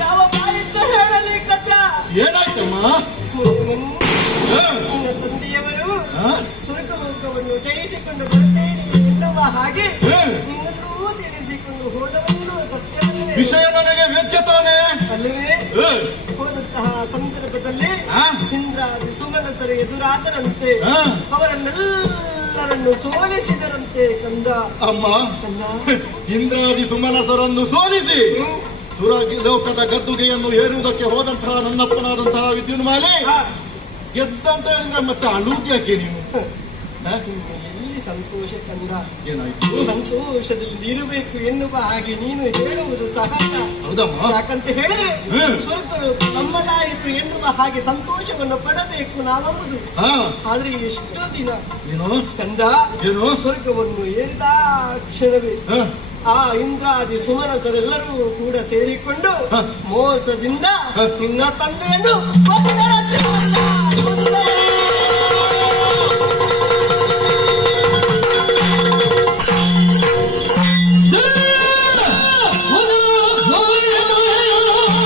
ಯಾವ ಮಾಹಿತಿ ಹೇಳಲಿ ಕಂದ? ಏನಾಯ್ತಮ್ಮ? ನನ್ನ ತಂದೆಯವರು ಸ್ವರ್ಗಲೋಕವನ್ನು ಜಯಿಸಿಕೊಂಡು ಬರುತ್ತೇನೆ ಎನ್ನುವ ಹಾಗೆ ನಿನ್ನನ್ನೂ ತಿಳಿಸಿಕೊಂಡು ಹೋದವನ್ನು ಸತ್ಯವೇ ವಿಷಯ ನನಗೆ ವ್ಯಜ್ಯತಾನೆ ಅಲ್ಲವೇ? ಹೋದಂತಹ ಸಂದರ್ಭದಲ್ಲಿ ಇಂದ್ರಾದಿ ಸುಮನಸರು ಎದುರಾದರಂತೆ ಅವರನ್ನೆಲ್ಲರನ್ನು ಸೋಲಿಸಿದರಂತೆ ಕಂದ. ಅಮ್ಮ, ಇಂದ್ರಾದಿ ಸುಮನಸರನ್ನು ಸೋಲಿಸಿ ಸುರ ಲೋಕದ ಗದ್ದುಗೆಯನ್ನು ಏರುವುದಕ್ಕೆ ಹೋದಂತಹ ನನ್ನಪ್ಪನಾದಂತಹ ವಿದ್ಯುನ್ಮಾಲೆ ಗೆದ್ದಂತ ಹೇಳಿದ್ರೆ ಮತ್ತೆ ಅಳುದ್ಯಾಕೆ ನೀನು? ಎಲ್ಲಿ ಸಂತೋಷ ಕಂದ? ಏನಾಯ್ತು? ಸಂತೋಷದಲ್ಲಿ ಇರಬೇಕು ಎನ್ನುವ ಹಾಗೆ ನೀನು ಹೇಳುವುದು ಸಹಜ. ಹೌದಮ್ಮ. ಯಾಕಂತ ಹೇಳಿದ್ರೆ ಸ್ವರ್ಗವು ನಮ್ಮದಾಯಿತು ಎನ್ನುವ ಹಾಗೆ ಸಂತೋಷವನ್ನು ಪಡಬೇಕು ನಾವೆಂಬುದು. ಆದ್ರೆ ಎಷ್ಟೋ ದಿನ ಏನು ಕಂದ, ಏನು ಸ್ವರ್ಗವನ್ನು ಏರಿದ ಕ್ಷಣವೇ ಆ ಇಂದ್ರಾದಿ ಸುಮನಸರೆಲ್ಲರೂ ಕೂಡ ಸೇರಿಕೊಂಡು ಮೋಸದಿಂದ ನಿನ್ನ ತಂದೆಯನ್ನು